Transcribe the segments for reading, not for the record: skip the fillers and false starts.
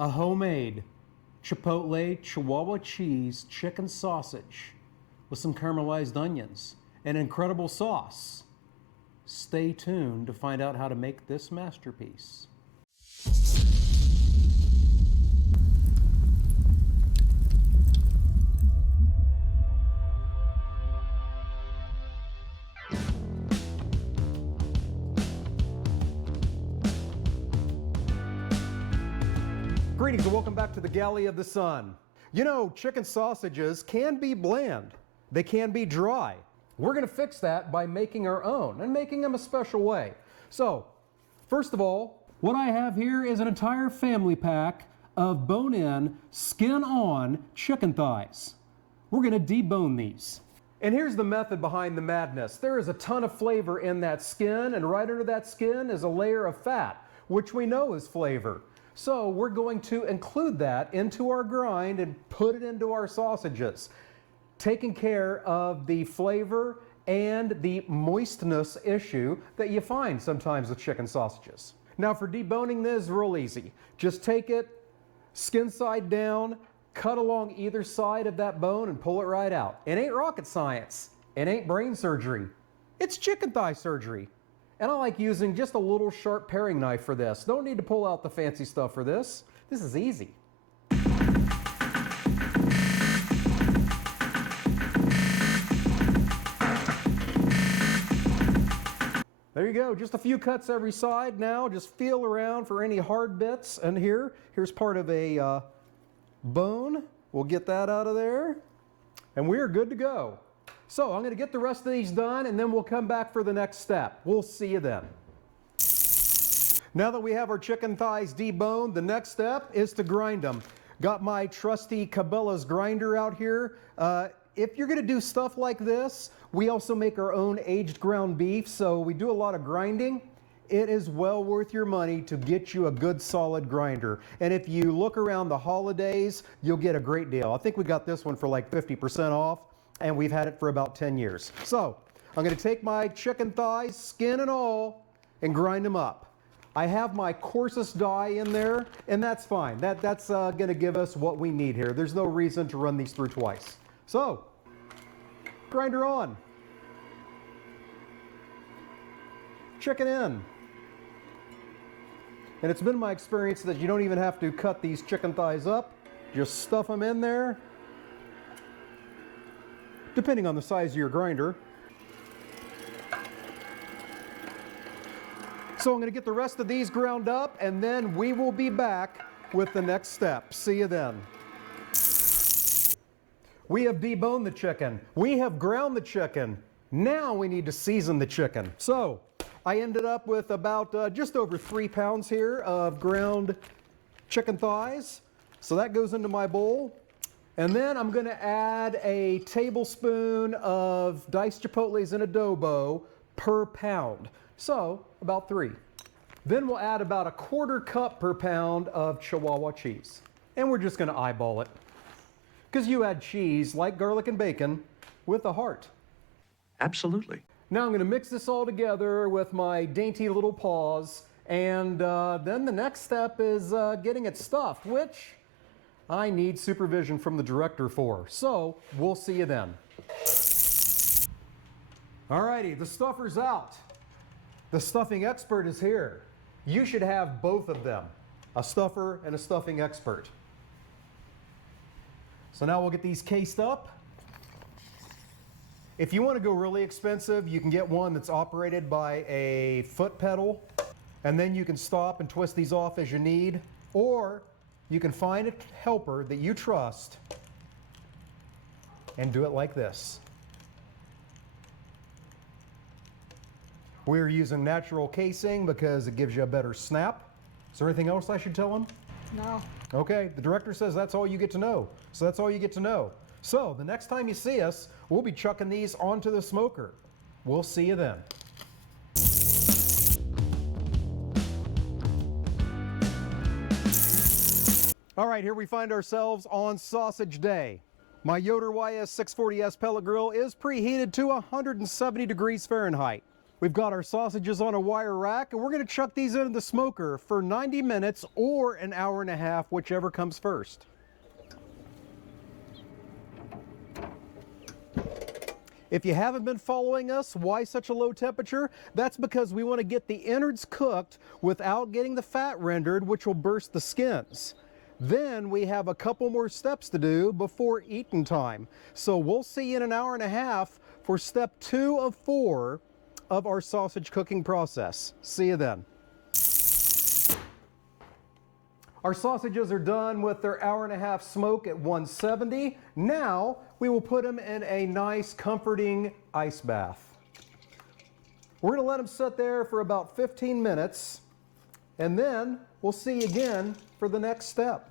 a homemade Chipotle Chihuahua cheese chicken sausage with some caramelized onions and incredible sauce. Stay tuned to find out how to make this masterpiece. Greetings and welcome back to the Galley of the Sun. You know, chicken sausages can be bland. They can be dry. We're going to fix that by making our own and making them a special way. So, first of all, what I have here is an entire family pack of bone-in, skin-on chicken thighs. We're going to debone these. And here's the method behind the madness. There is a ton of flavor in that skin, and right under that skin is a layer of fat, which we know is flavor. So we're going to include that into our grind and put it into our sausages, taking care of the flavor and the moistness issue that you find sometimes with chicken sausages. Now for deboning this, real easy. Just take it, skin side down, cut along either side of that bone and pull it right out. It ain't rocket science. It ain't brain surgery. It's chicken thigh surgery. And I like using just a little sharp paring knife for this. Don't need to pull out the fancy stuff for this. This is easy. There you go, just a few cuts every side now. Just feel around for any hard bits. And here's part of a bone. We'll get that out of there. And we are good to go. So I'm going to get the rest of these done and then we'll come back for the next step. We'll see you then. Now that we have our chicken thighs deboned, the next step is to grind them. Got my trusty Cabela's grinder out here. If you're going to do stuff like this, we also make our own aged ground beef, so we do a lot of grinding. It is well worth your money to get you a good solid grinder. And if you look around the holidays, you'll get a great deal. I think we got this one for like 50% off. And we've had it for about 10 years. So I'm going to take my chicken thighs, skin and all, and grind them up. I have my coarsest die in there, and that's fine. That's going to give us what we need here. There's no reason to run these through twice. So, grinder on. Chicken in. And it's been my experience that you don't even have to cut these chicken thighs up. Just stuff them in there, depending on the size of your grinder. So I'm going to get the rest of these ground up and then we will be back with the next step. See you then. We have deboned the chicken. We have ground the chicken. Now we need to season the chicken. So I ended up with about just over 3 pounds here of ground chicken thighs. So that goes into my bowl. And then I'm going to add a tablespoon of diced chipotles in adobo per pound. So about 3. Then we'll add about a 1/4 cup per pound of Chihuahua cheese. And we're just going to eyeball it. Because you add cheese, like garlic and bacon, with a heart. Absolutely. Now I'm going to mix this all together with my dainty little paws. And then the next step is getting it stuffed, which I need supervision from the director for. So we'll see you then. Alrighty, the stuffer's out. The stuffing expert is here. You should have both of them, a stuffer and a stuffing expert. So now we'll get these cased up. If you want to go really expensive, you can get one that's operated by a foot pedal, and then you can stop and twist these off as you need, or you can find a helper that you trust and do it like this. We're using natural casing because it gives you a better snap. Is there anything else I should tell them? No. Okay, the director says that's all you get to know. So that's all you get to know. So the next time you see us, we'll be chucking these onto the smoker. We'll see you then. All right, here we find ourselves on sausage day. My Yoder YS 640S pellet grill is preheated to 170 degrees Fahrenheit. We've got our sausages on a wire rack, and we're going to chuck these into the smoker for 90 minutes or an hour and a half, whichever comes first. If you haven't been following us, why such a low temperature? That's because we want to get the innards cooked without getting the fat rendered, which will burst the skins. Then we have a couple more steps to do before eating time. So we'll see you in an hour and a half for step 2 of 4 of our sausage cooking process. See you then. Our sausages are done with their hour and a half smoke at 170. Now we will put them in a nice comforting ice bath. We're going to let them sit there for about 15 minutes, and then we'll see you again for the next step.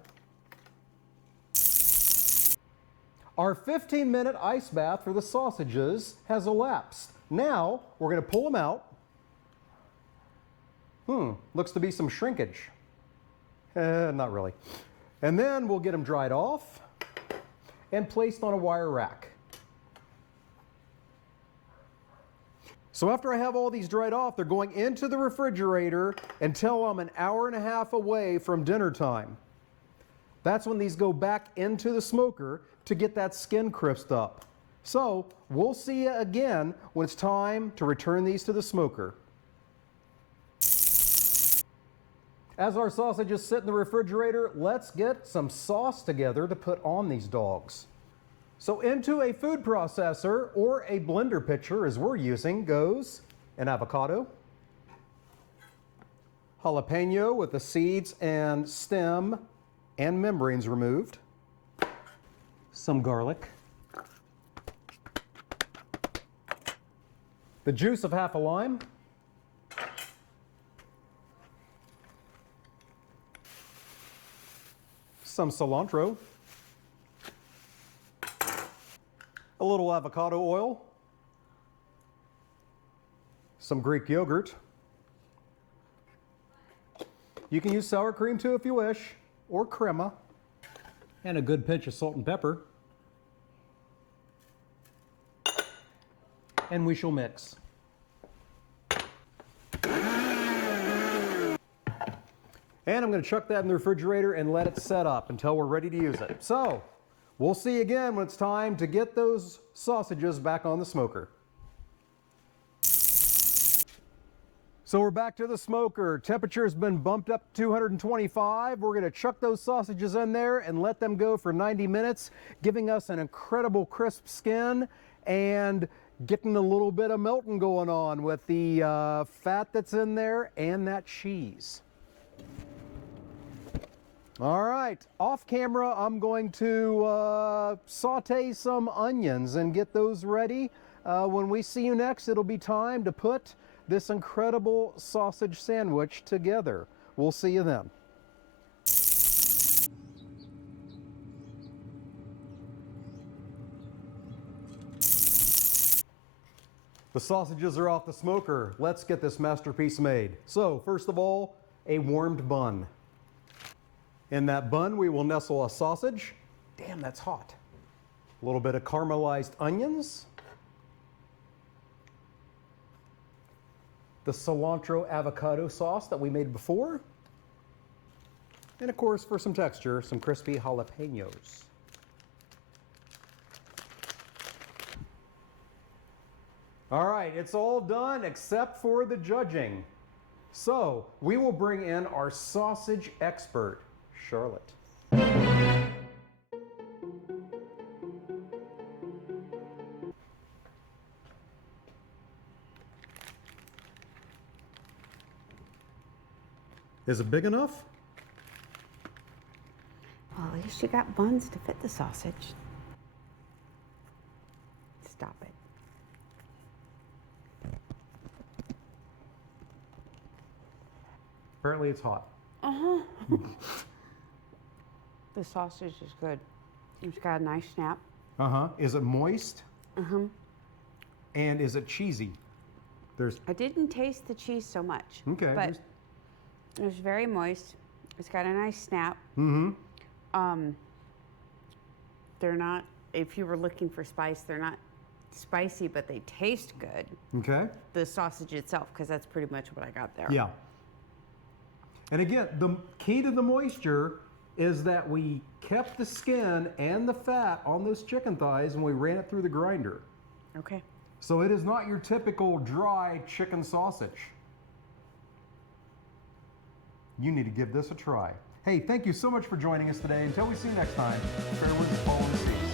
Our 15-minute ice bath for the sausages has elapsed. Now we're going to pull them out. Looks to be some shrinkage. Not really. And then we'll get them dried off and placed on a wire rack. So after I have all these dried off, they're going into the refrigerator until I'm an hour and a half away from dinner time. That's when these go back into the smoker to get that skin crisped up. So we'll see you again when it's time to return these to the smoker. As our sausages sit in the refrigerator, let's get some sauce together to put on these dogs. So into a food processor or a blender pitcher, as we're using, goes an avocado, jalapeño with the seeds and stem and membranes removed, some garlic, the juice of half a lime, some cilantro, a little avocado oil, some Greek yogurt. You can use sour cream too if you wish, or crema, and a good pinch of salt and pepper. And we shall mix. And I'm going to chuck that in the refrigerator and let it set up until we're ready to use it. So, we'll see you again when it's time to get those sausages back on the smoker. So we're back to the smoker. Temperature has been bumped up to 225. We're going to chuck those sausages in there and let them go for 90 minutes, giving us an incredible crisp skin and getting a little bit of melting going on with the fat that's in there and that cheese. All right, off camera, I'm going to saute some onions and get those ready. When we see you next, it'll be time to put this incredible sausage sandwich together. We'll see you then. The sausages are off the smoker. Let's get this masterpiece made. So, first of all, a warmed bun. In that bun, we will nestle a sausage. Damn, that's hot. A little bit of caramelized onions. The cilantro avocado sauce that we made before. And of course, for some texture, some crispy jalapeños. All right, it's all done except for the judging. So, we will bring in our sausage expert, Charlotte. Is it big enough? Well, at least you got buns to fit the sausage. Stop it. Apparently it's hot. Uh-huh. The sausage is good. It's got a nice snap. Uh-huh. Is it moist? Uh-huh. And is it cheesy? I didn't taste the cheese so much. Okay. But it was very moist. It's got a nice snap. Mm-hmm. They're not, if you were looking for spice, they're not spicy, but they taste good. Okay. The sausage itself, because that's pretty much what I got there. Yeah. And again, the key to the moisture is that we kept the skin and the fat on those chicken thighs and we ran it through the grinder. Okay. So it is not your typical dry chicken sausage. You need to give this a try. Hey, thank you so much for joining us today. Until we see you next time, fair winds, fall in the seas.